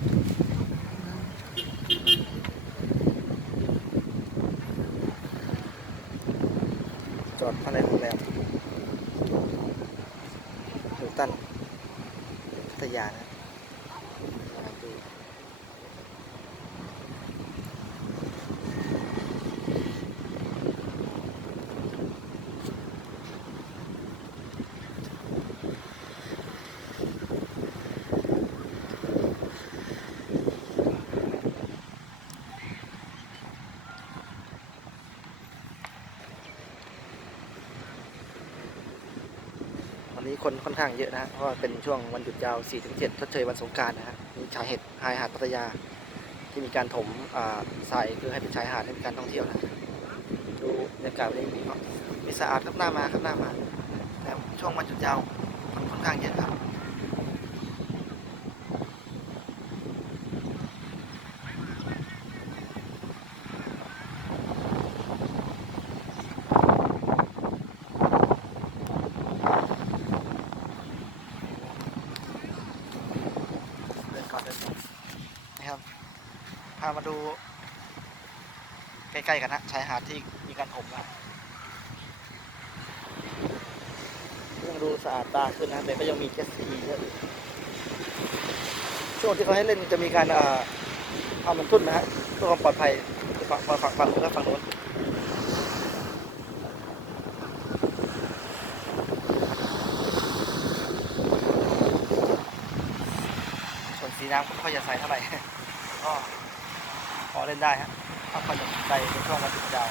จอดภายในโรงแรมฮิลตันพัทยานะ นี้คนค่อนข้างเยอะนะฮะเพราะว่าเป็นช่วงวันหยุดยาว 4-7ทดเชยวันสงการนะฮะมีชายเห็ดชายหาดพัทยา ที่มีการถมอ่าทรายคือให้เป็นชายหาดให้เป็นการท่องเที่ยวนะดูบรรยากาศวันนี้มีมีสะอาดครับหน้ามาครับหน้ามาแต่ช่วงวันหยุดยาวคนค่อนข้างเยอะครับ เดินก่อนเดินก่อนนะครับ พามาดู ใกล้ ๆ กันนะชายหาดที่มีการถมนะยังดูสะอาดตาขึ้นนะแต่ก็ยังมีเจ็ตสกีเยอะช่วงที่เขาให้เล่นจะมีการเอ่อเอามันทุ่นนะฮะเพื่อความปลอดภัยฝั่งฝั่งฝั่งนู้นและฝั่งนู้นส่วนสีน้ำก็ไม่ค่อยจะใสเท่าไหร่ก็ พอเล่นได้ฮะถ้าคนสนใจในช่วงวันหยุดยาว